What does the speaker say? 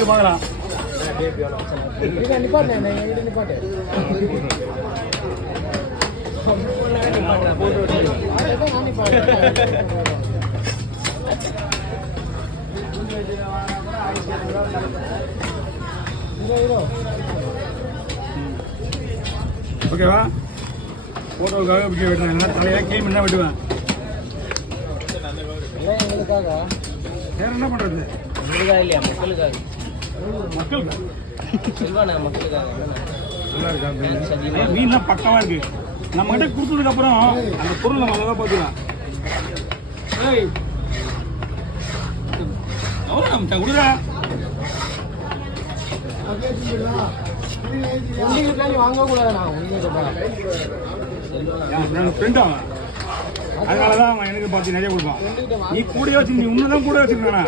பார்க்கலாம். ஓகேவா? போட்டோவுக்காக விட்டு வெட்டுறேன். தலையாக கிளீன் பண்ணி தான் வெட்டுவேன். வேற என்ன பண்றது? மீன்லாம் பக்கவா இருக்கு. நம்ம கிட்ட கொடுத்ததுக்கு அப்புறம் அந்த பொருள் நம்ம அழகா பார்த்துக்கலாம். கொடுக்குறா ஃப்ரெண்டா, அதனாலதான் அவன் எனக்கு பார்த்து நிறைய கொடுப்பான். நீ கூட வச்சு, நீ உன்னதான் கூட வச்சிருக்கானா?